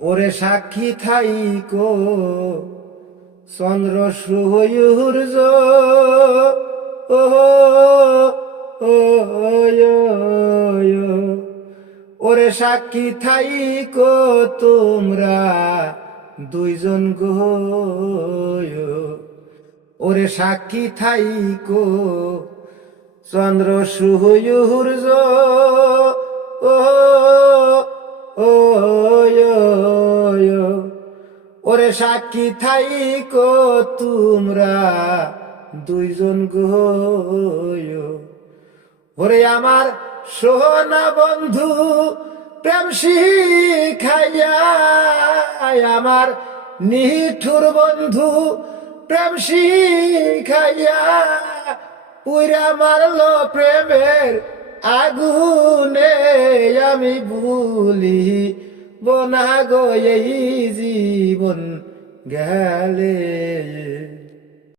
ওরে সাক্ষী থাইকো চন্দ্র সূর্য ও ও ওরে সাক্ষী থাইকো তোমরা দুইজন গো ওরে সাক্ষী থাইকো চন্দ্র সূর্য ও ও ওরে সাক্ষী থাইকো তোমরা দুইজন গো ওরে আমার সোনা বন্ধু প্রেম শিখাইয়া আমার নিঠুর বন্ধু প্রেম শিখাইয়া পুরা মারলো প্রেমের আগুনে আমি ভুলি বনা গো এই জীবন গেলে